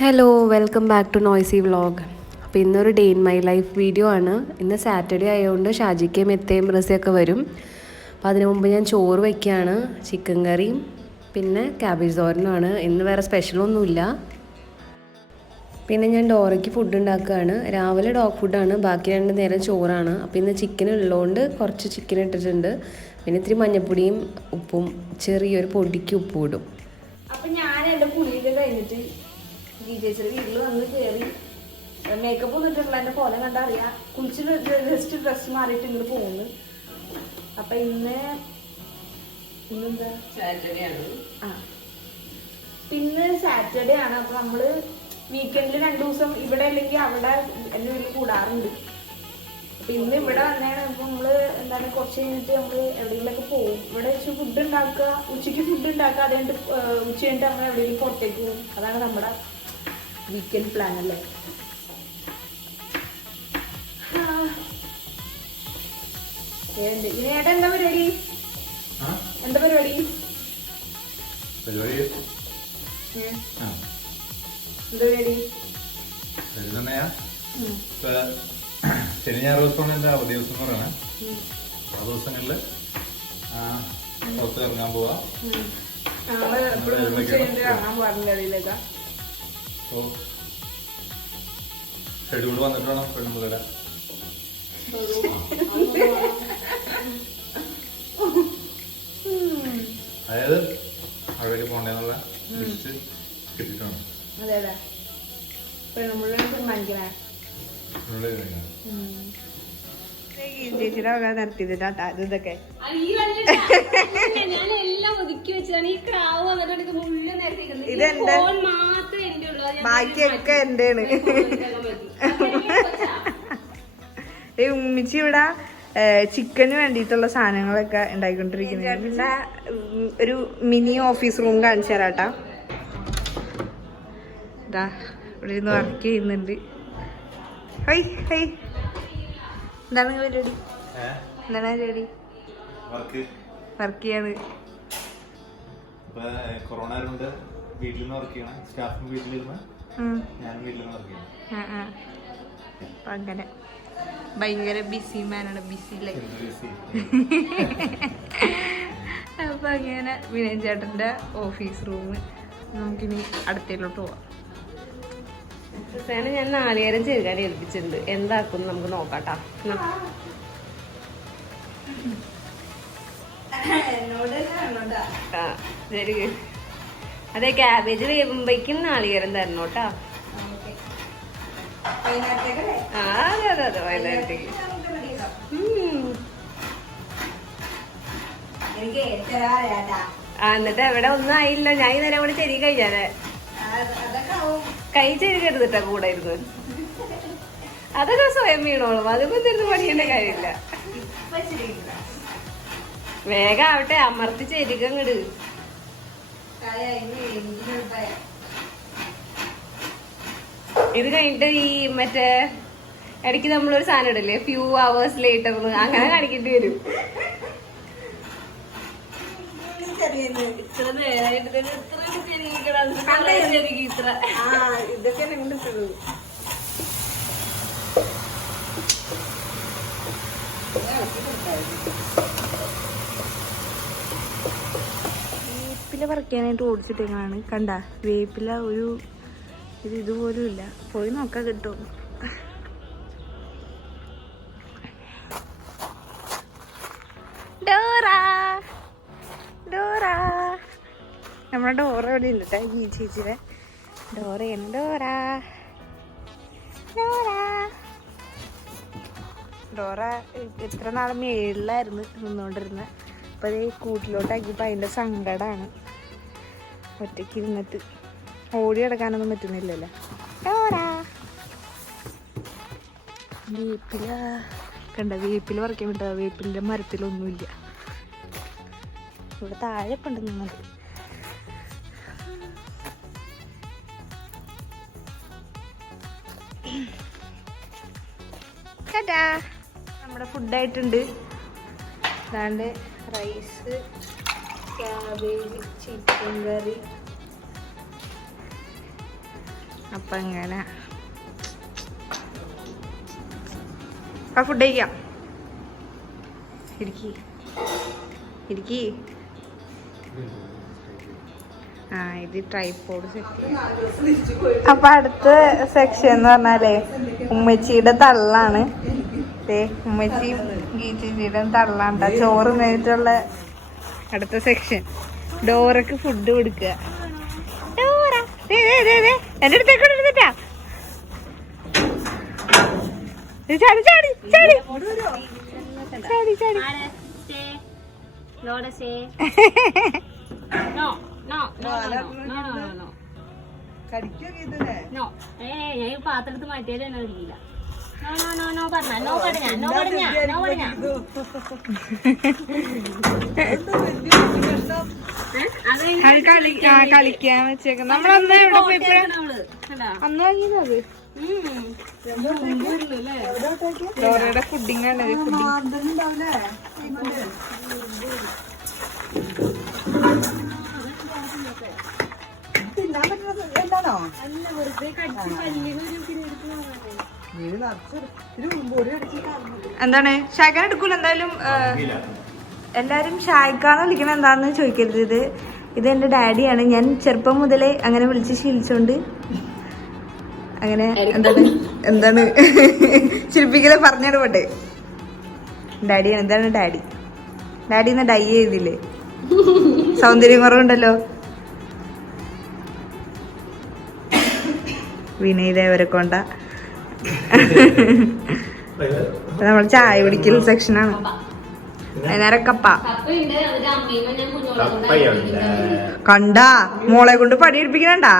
Hello welcome back to noisy vlog. അപ്പോൾ ഇന്നൊരു day in my life video ആണ്. ഇന്ന് സാറ്റർഡേ ആയതുകൊണ്ട് ഷാജിക്കയും മെത്തയും റസിയൊക്കെ വരും. അപ്പോൾ അതിനു മുമ്പ് ഞാൻ ചോറ് വയ്ക്കുകയാണ്. ചിക്കൻ കറിയും പിന്നെ ക്യാബേജ് തോരനുമാണ്. ഇന്ന് വേറെ സ്പെഷ്യലൊന്നുമില്ല. പിന്നെ ഞാൻ ഡോറയ്ക്ക് ഫുഡ് ഉണ്ടാക്കുകയാണ്. രാവിലെ ഡോഗ് ഫുഡാണ്, ബാക്കി 2 നേരം ചോറാണ്. അപ്പോൾ ഇന്ന് ചിക്കൻ ഉള്ളതുകൊണ്ട് കുറച്ച് ചിക്കൻ ഇട്ടിട്ടുണ്ട്. പിന്നെ ഇത്തിരി മഞ്ഞൾപ്പൊടിയും ഉപ്പും ചെറിയൊരു പൊടിക്ക് ഉപ്പും ഇടും. അപ്പം ഞാൻ എൻ്റെ കുളിയൊക്കെ കഴിഞ്ഞിട്ട് ടീച്ചേഴ്സിൻ്റെ വീട്ടിൽ വന്ന് കയറി മേക്കപ്പ് ഒന്നും ഇട്ടിട്ടുള്ള എൻ്റെ പോലെ കണ്ടാൽ അറിയാം. കുളിച്ച് ജസ്റ്റ് ഡ്രസ്സ് മാറിയിട്ട് ഇങ്ങോട്ട് പോകുന്നു. അപ്പം ഇന്നെന്താ സാറ്റർഡേ ആണ്. പിന്നെ സാറ്റർഡേ ആണ്. അപ്പം നമ്മൾ വീക്കെൻഡിൽ 2 ദിവസം ഇവിടെ അല്ലെങ്കിൽ അവിടെ എൻ്റെ വീട്ടിൽ കൂടാറുണ്ട്. അപ്പം ഇന്ന് ഇവിടെ വന്നതാണ്. അപ്പം നമ്മൾ എന്താണ് കുറച്ച് കഴിഞ്ഞിട്ട് നമ്മൾ എവിടെയെങ്കിലൊക്കെ പോകും. ഇവിടെ വെച്ച് ഫുഡ് ഉണ്ടാക്കുക, ഉച്ചയ്ക്ക് ഫുഡ് ഉണ്ടാക്കുക, അതുകൊണ്ട് ഉച്ച കഴിഞ്ഞിട്ട് നമ്മൾ എവിടെയെങ്കിലും പുറത്തേക്ക് പോകും. അതാണ് നമ്മുടെ വീക്കെൻഡ് പ്ലാൻ അല്ലേ. ഏട്ടാ എന്താ പരിപാടി? എന്താ പരിപാടി? എന്താ പരിപാടി? ശനി ഞായർ ദിവസമാണ് എന്റെ അവധി ദിവസം എന്ന് പറയണേ. ആ ദിവസങ്ങളില് പുറത്ത് ഇറങ്ങാൻ പോവാ. ഷെഡ്യൂൾ വന്നിട്ട് വേണം പെണ്ണുമ്പിളുടെ. അതായത് അവിടേക്ക് പോണ്ടെന്നുള്ള ലിസ്റ്റ് കിട്ടിയിട്ടുണ്ട്. അതെടാ പെണ്ണുമ്പിളുടെ തീരുമാനിക്കണേ. ചേച്ചിയുടെ വക നടത്തിയതാ ഇതൊക്കെ. ഇതെന്റെ ബാക്കിയൊക്കെ എന്റെയാണ്. ഉമ്മിച്ചി ഇവിടെ ചിക്കന് വേണ്ടിയിട്ടുള്ള സാധനങ്ങളൊക്കെ ഉണ്ടാക്കിക്കൊണ്ടിരിക്കുന്നത്. പിന്നെ ഒരു മിനി ഓഫീസ് റൂം കാണിച്ചു തരാട്ടാ. ഇതാ ഇവിടെ ഇരുന്ന് വർക്ക് ചെയ്യുന്നുണ്ട്. ഹൈ ഹൈ എന്താണ് പരിപാടി? എന്താണ് പരിപാടി? വർക്ക് ചെയ്യാണ്. കൊറോണ ആയതുകൊണ്ട് വീട്ടിൽ നിന്ന് വർക്ക് ചെയ്യണം. സ്റ്റാഫും വീട്ടിലിരുന്ന് ഞാനും വീട്ടിൽ നിന്ന് വർക്ക് ചെയ്യണം. അപ്പൊ അങ്ങനെ ഭയങ്കര ബിസി മാനാണ്. BC life. അപ്പൊ അങ്ങനെ വിനയൻ ചേട്ടന്റെ ഓഫീസ് റൂം. നമുക്കിനി അടുത്തേലോട്ട് പോവാം. ഞാൻ 4 ചെറുകാടി ഏൽപ്പിച്ചിട്ടുണ്ട്. എന്താക്കും നമുക്ക് നോക്കാട്ടാ. ശരി. അതെ, ക്യാബേജ് വേവുമ്പോഴേക്കും 4 തരണോട്ടാ. അതെ അതെ അതെ വൈകുന്നേരത്തേക്ക്. എന്നിട്ട് എവിടെ ഒന്നും ആയില്ല. ഞാൻ ഈ നേരം കൂടി ചെരി കഴിയാതെ കൈ ചെരുകരുതിട്ടാ കൂടെ ഇരുന്ന്. അതൊക്കെ സ്വയം വീണോളും. അതൊന്നും തിരിഞ്ഞ് പണിയേണ്ട കാര്യമില്ല. വേഗം ആവട്ടെ, അമർത്തി ചെരുക അങ്ങട്. ഇത് കഴിഞ്ഞിട്ട് ഈ മറ്റേ ഇടയ്ക്ക് നമ്മളൊരു സാധനം ഇടല്ലേ, ഫ്യൂ അവേഴ്സ് ലേറ്റർ, അങ്ങനെ കാണിക്കേണ്ടി വരും. ഇത്ര നേരായിട്ട് ഇത്ര ഇതൊക്കെ വേപ്പില പറിക്കാനായിട്ട് ഓടിച്ചിട്ടേക്കാണ്. കണ്ട വേപ്പില ഒരു ഇതുപോലും ഇല്ല. പോയി നോക്കാൻ കിട്ടും. നമ്മുടെ ഡോറ ഇവിടെ ഉണ്ട് കേട്ടോ. ഈ ചേച്ചിയുടെ ഡോറയാണ്. ഡോറ എത്ര നാളെ മേളിലായിരുന്നു നിന്നോണ്ടിരുന്നത്. അപ്പൊ അത് കൂട്ടിലോട്ടാക്കിയപ്പോ അതിന്റെ സങ്കടാണ്. ഒറ്റയ്ക്ക് ഇരുന്നിട്ട് ഓടി കിടക്കാനൊന്നും പറ്റുന്നില്ലല്ലോ. വേപ്പില കണ്ട, വേപ്പില പറിക്കാൻ വിട്ട. വേപ്പിലിന്റെ മരത്തിലൊന്നുമില്ല. ഇവിടെ താഴെ പണ്ട് നിന്നത്. നമ്മുടെ ഫുഡായിട്ടുണ്ട്. അതാണ്ട് റൈസ്, ക്യാബേജ്, ചിക്കൻ കറി, അപ്പൊ അങ്ങനെ ഫുഡ് കഴിക്കാം. ഇരിക്കി. ആ ഇത് ട്രൈപോഡ് സെറ്റ്. അപ്പൊ അടുത്ത സെക്ഷൻ എന്ന് പറഞ്ഞാലേ ഉമ്മച്ചിയുടെ തള്ളാണ്. ഉമ്മച്ചിയും ഗീച്ചിയുടെ തള്ളാണ്ട ചോറ് നേരിട്ടുള്ള അടുത്ത സെക്ഷൻ. ഡോറക്ക് ഫുഡ് കൊടുക്കുക. എന്റെ അടുത്തേക്ക് എടുത്തിട്ടാ ചാടി ചാടി ചാടി ചാടി ചാടി. പാത്രത്ത് മാറ്റിയാലും എന്നെ കഴിക്കില്ല. കളിക്കാൻ വെച്ചേക്കാം. നമ്മളന്ന് എവിടെ പോയപ്പോഴാ അന്ന് വാങ്ങിയത്? ഡോറയുടെ ഫുഡിങ് ആണ്. എന്താണ് ഷായ്ക്കാൻ എടുക്കൂല എന്തായാലും. എല്ലാരും ഷായ്ക്കാന്ന് വിളിക്കണ എന്താന്ന് ചോദിക്കരുത്. ഇത് എന്റെ ഡാഡിയാണ്. ഞാൻ ചെറുപ്പം മുതലേ അങ്ങനെ വിളിച്ച് ശീലിച്ചോണ്ട് അങ്ങനെ എന്താണ് ശില്പിക്കലെ പറഞ്ഞിടപെട്ടെ. ഡാഡിയാണ്. എന്താണ് ഡാഡി? ഡാഡിന്ന് ഡൈ ചെയ്തില്ലേ? സൗന്ദര്യം കുറവുണ്ടല്ലോ. വിനയ് ദേവരെ കൊണ്ട നമ്മൾ ചായ കുടിക്കൽ സെക്ഷനാണ്. വൈകുന്നേരം കപ്പ കണ്ടാ മോളെ കൊണ്ട് പണിയെടുപ്പിക്കണണ്ടാ.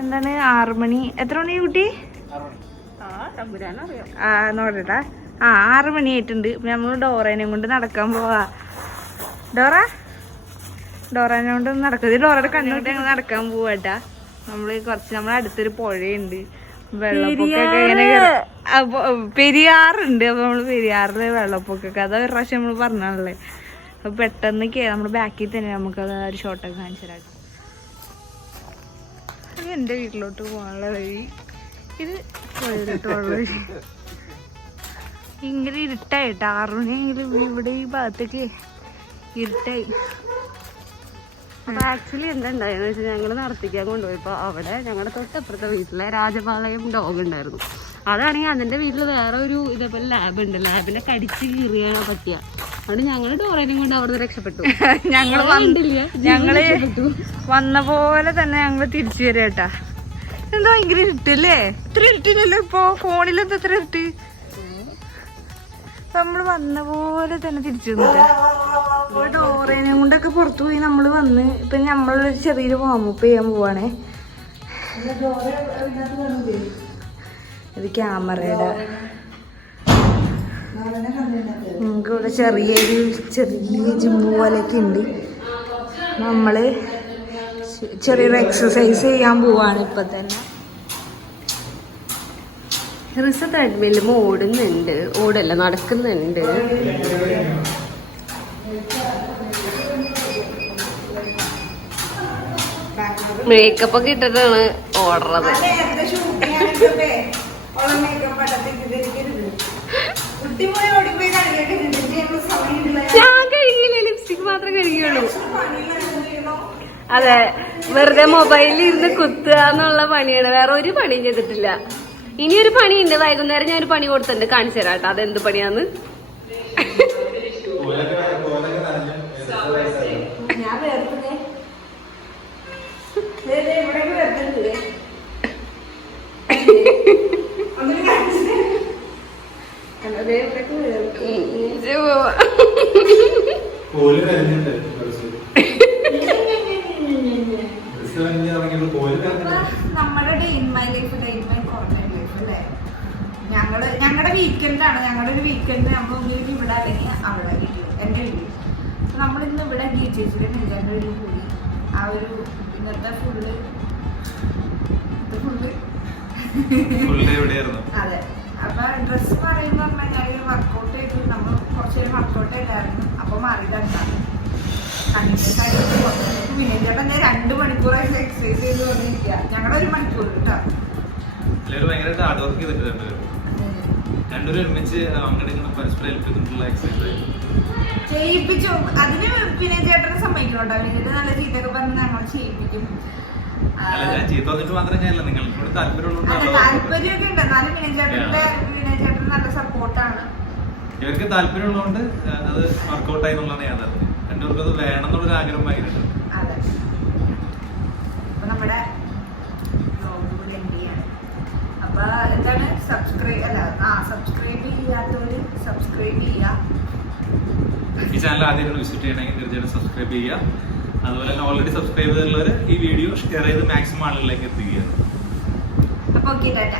എന്താണ് 6 മണി? എത്ര മണി കുട്ടി? നോക്കട്ടാ. 6 മണിയായിട്ടുണ്ട്. നമ്മൾ ഡോറേനെയും കൊണ്ട് നടക്കാൻ പോവാ. ഡോറേനെ കൊണ്ട് നടക്കുന്നത്. ഡോറയുടെ കണ്ണുകൊണ്ട് ഞങ്ങൾ നടക്കാൻ പോവാട്ടാ. നമ്മളെ അടുത്തൊരു പുഴയുണ്ട്. വെള്ളപ്പൊക്കൊക്കെ ഇങ്ങനെ പെരിയാറുണ്ട്. അപ്പൊ നമ്മള് പെരിയാറില് വെള്ളപ്പൊക്കൊക്കെ അത് ഒരു പ്രാവശ്യം നമ്മള് പറഞ്ഞാണല്ലേ. അപ്പൊ പെട്ടെന്ന് നമ്മുടെ ബാക്കിൽ തന്നെ നമുക്കത് ഒരു ഷോട്ടൊക്കെ കാണിച്ചു തരാം. എന്റെ വീട്ടിലോട്ട് പോകാനുള്ള വഴി ഇത്. പുഴയിലോട്ട് പോകാനുള്ള വഴി ഇങ്ങനെ ഇരുട്ടായിട്ട് 6 മണിയെങ്കിലും ഇവിടെ ഈ ഭാഗത്തേക്ക് ഇരുട്ടായി. അപ്പൊ ആക്ച്വലി എന്താ ഉണ്ടായെന്ന് വെച്ചാൽ ഞങ്ങൾ നടത്തിക്കാൻ കൊണ്ടുപോയപ്പോൾ അവിടെ ഞങ്ങളുടെ തൊട്ടപ്പുറത്തെ വീട്ടിലെ രാജപാളയം ഡോഗ് ഉണ്ടായിരുന്നു. അതാണെങ്കിൽ അതിന്റെ വീട്ടിൽ വേറെ ഒരു ഇതേപോലെ ലാബ് ഉണ്ട്. ലാബിനെ കടിച്ച് കീറിയാണോ പറ്റിയ. അതുകൊണ്ട് ഞങ്ങൾ ഡോറേനെയും കൊണ്ട് അവിടെ രക്ഷപ്പെട്ടു. ഞങ്ങള് വന്ന പോലെ തന്നെ ഞങ്ങള് തിരിച്ചു വരാ കേട്ടാ. എന്താ ഭയങ്കര ഇരുട്ടല്ലേ? ഇത്ര ഇരുട്ടില്ലല്ലോ ഇപ്പൊ. ഫോണിലെന്താ ഇത്ര ഇരുട്ട്? നമ്മള് വന്ന പോലെ തന്നെ തിരിച്ചു വന്നിട്ട് ഡോറേനെ കൊണ്ടൊക്കെ പുറത്തു പോയി നമ്മള് വന്ന്. ഇപ്പൊ നമ്മളൊരു ചെറിയൊരു വാമപ്പ് ചെയ്യാൻ പോവാണേ. ഇത് ക്യാമറയുടെ നമുക്ക് ഇവിടെ ചെറിയ ജിമ്മ് പോലെയൊക്കെ ഉണ്ട്. നമ്മള് ചെറിയൊരു എക്സസൈസ് ചെയ്യാൻ പോവാണ് ഇപ്പൊ തന്നെ. റിസ ട്രെഡ്മില്ലും ഓടുന്നുണ്ട്. ഓടല്ല, നടക്കുന്നുണ്ട്. മേക്കപ്പ് ഒക്കെ ഇട്ടിട്ടാണ് ഓടുന്നത്. ഞാൻ കഴുകിയില്ല, ലിപ്സ്റ്റിക് മാത്രമേ കഴുകിയുള്ളൂ. അതെ, വെറുതെ മൊബൈലിൽ ഇരുന്ന് കുത്തുക എന്നുള്ള പണിയാണ്. വേറെ ഒരു പണിയും ചെയ്തിട്ടില്ല. ഇനിയൊരു പണിയുണ്ട്. വൈകുന്നേരം ഞാനൊരു പണി കൊടുത്തിട്ടുണ്ട്, കാണിച്ചു തരാം കേട്ടോ. അതെന്ത് പണിയാന്ന്. നമ്മുടെ day in my life, day in my quarantine life അല്ലേ. ഞങ്ങളുടെ വീക്കെൻഡാണ്. ഞങ്ങളുടെ ഒരു വീക്കെൻഡ് നമ്മൾ ഒന്നിലേക്ക് ഇവിടെ അല്ലെങ്കിൽ അവിടെ വീട്ടിൽ, എൻ്റെ വീട്ടിൽ. നമ്മളിന്ന് ഇവിടെ ചേച്ചിയുടെ നെഞ്ചാൻ്റെ വീട്ടിൽ കൂടി ആ ഒരു ഇന്നത്തെ ഫുള്ള് എവിടെയായിരുന്നു? അതെ. അപ്പൊ ഡ്രസ് പറയുമ്പോ ഞാൻ വർക്കൗട്ട് ചെയ്തു, നമ്മൾ കുറച്ചേരം വർക്കൗട്ട് ചെയ്തായിരുന്നു. അപ്പൊ മാറിയിട്ടാണ് കണ്ടിന്യൂസ് ആയിട്ട് വിനേജേട്ടൻ ഞാൻ 2 മണിക്കൂറായിട്ട് എക്സസൈസ് ചെയ്ത് വന്നിരിക്കുക. ഞങ്ങളുടെ 1 മണിക്കൂർ കേട്ടോ. ഭയങ്കരമായിട്ട് ഹാർഡ് വർക്ക് ചെയ്തിട്ടുണ്ട് രണ്ടുപേരും ഒരുമിച്ച് അങ്ങോട്ട് ഇങ്ങനെ പരസ്പരം ഏൽപ്പിച്ചിട്ടുള്ള എക്സസൈസ് ചെയ്യിപ്പിച്ചു. അതിന് വിനേജേട്ടനെ സമ്മതിക്കണോട്ടോ. വിനേജേട്ടൻ നല്ല ചീത്തൊക്കെ പറഞ്ഞ് നമ്മൾ ചെയ്യിപ്പിക്കും. ഞാൻ ചീത്ത പറഞ്ഞിട്ട് മാത്രം ഞാനല്ല, നിങ്ങൾക്ക് താല്പര്യമുള്ള താല്പര്യമൊക്കെ ഉണ്ട്. എന്നാലും വിനേജേട്ടൻ നല്ല സപ്പോർട്ടാണ്. ഇവർക്ക് താല്പര്യമുള്ളതുകൊണ്ട് അത് വർക്കൗട്ടായി എന്നുള്ളതാണ് യാഥാർത്ഥ്യം. രണ്ടുപേർക്കും അത് വേണം എന്നുള്ളൊരു ആഗ്രഹം ഭയങ്കര. അതെ. അപ്പൊ നമ്മുടെ എൻഡ് ചെയ്യാണ്. അപ്പൊ എന്താണ് സബ്സ്ക്രൈബ് ചെയ്യാത്തവര് സബ്സ്ക്രൈബ് ചെയ്യുക. ഈ ചാനൽ ആദ്യമായിട്ട് വിസിറ്റ് ചെയ്യണമെങ്കിൽ തീർച്ചയായിട്ടും സബ്സ്ക്രൈബ് ചെയ്യുക. അതുപോലെ തന്നെ ഓൾറെഡി സബ്സ്ക്രൈബ് ചെയ്തിട്ടുള്ളവർ ഈ വീഡിയോ ഷെയർ ചെയ്ത് മാക്സിമം ആളുകളിലേക്ക് എത്തിക്കുക. അപ്പൊ ഓക്കെ, ടാറ്റ.